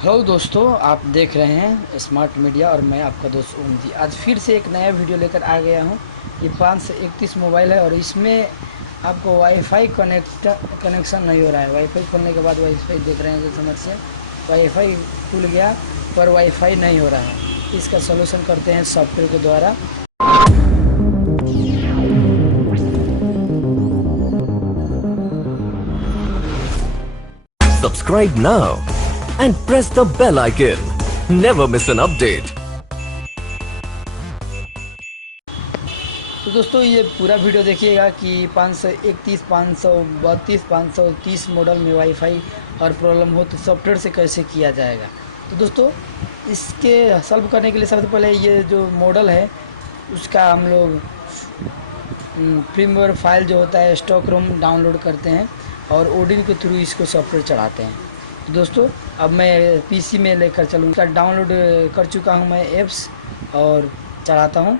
Hello दोस्तों, आप देख रहे हैं स्मार्ट मीडिया और मैं आपका दोस्त ओमजी। आज फिर से एक नया वीडियो लेकर आ गया हूं। ये 531 मोबाइल है और इसमें आपको वाईफाई कनेक्शन नहीं हो रहा है। वाईफाई खोलने के बाद वाईफाई देख रहे हैं जो समस्या, वाईफाई खुल गया पर वाईफाई नहीं हो रहा है। इसका सलूशन करते हैं सॉफ्टवेयर के द्वारा। Subscribe now and press the bell icon. Never miss an update. तो दोस्तों ये पूरा वीडियो देखिएगा कि 531, 532, 530 मॉडल में वाईफाई और प्रॉब्लम हो तो सॉफ्टवेयर से कैसे किया जाएगा। तो दोस्तों इसके सॉल्व करने के लिए सबसे पहले ये जो मॉडल है उसका हम लोग फर्मवेयर फाइल जो होता है स्टॉक रोम डाउनलोड करते हैं और ओडिन के थ्रू इसको सॉफ्टवेयर चढ़ाते हैं। तो दोस्तों अब मैं पीसी में लेकर चलूँगा। डाउनलोड कर चुका हूँ मैं ऐप्स और चढ़ाता हूँ।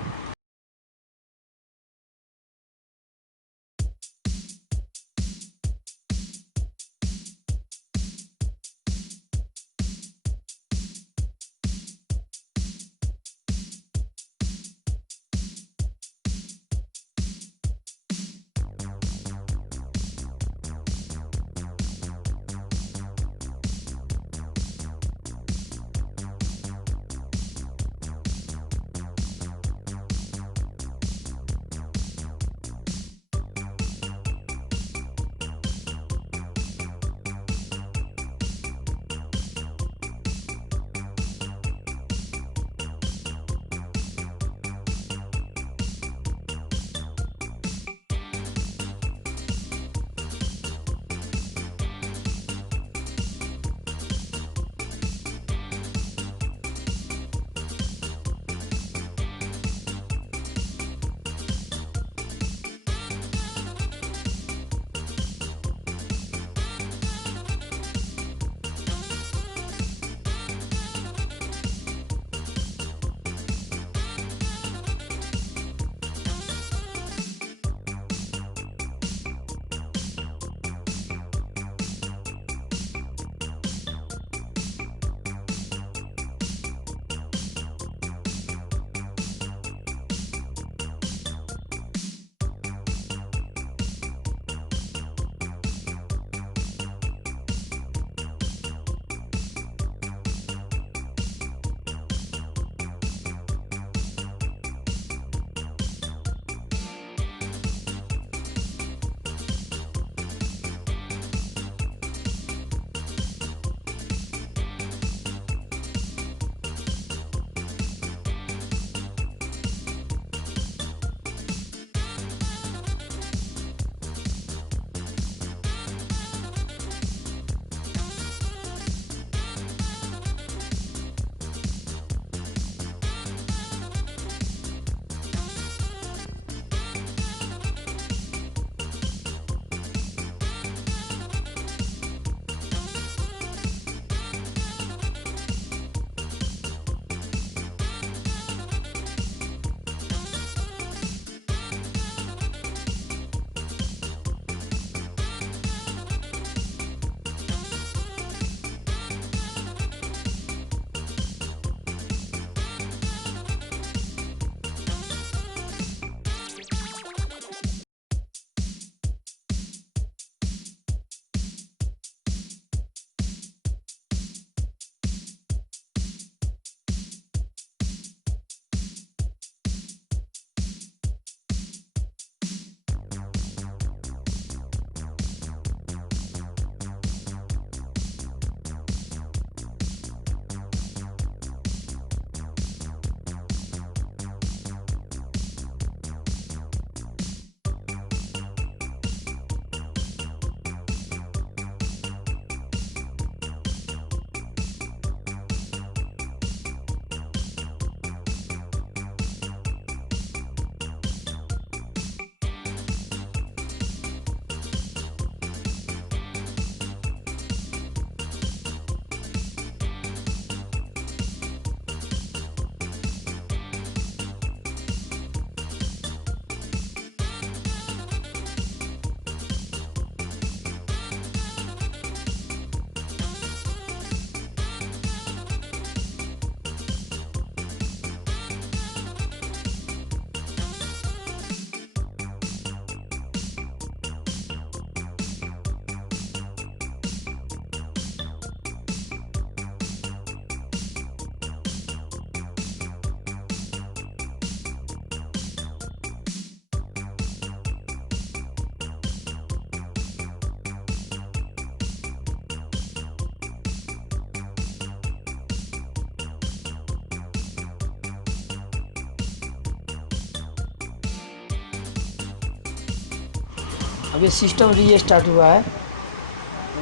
अभी सिस्टम रीस्टार्ट हुआ है,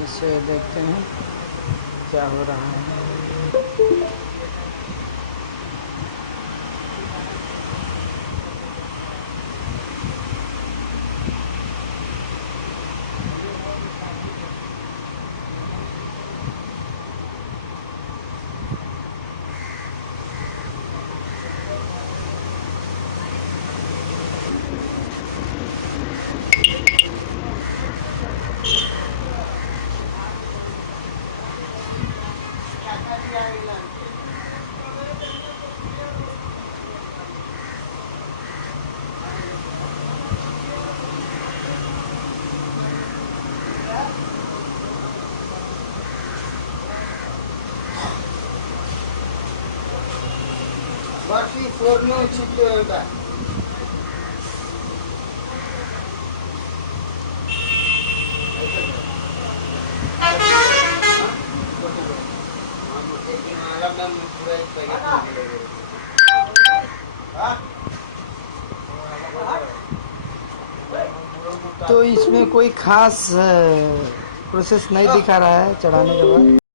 इसे देखते हैं क्या हो रहा है। तो इसमें कोई खास प्रोसेस नहीं दिखा रहा है चढ़ाने के बाद।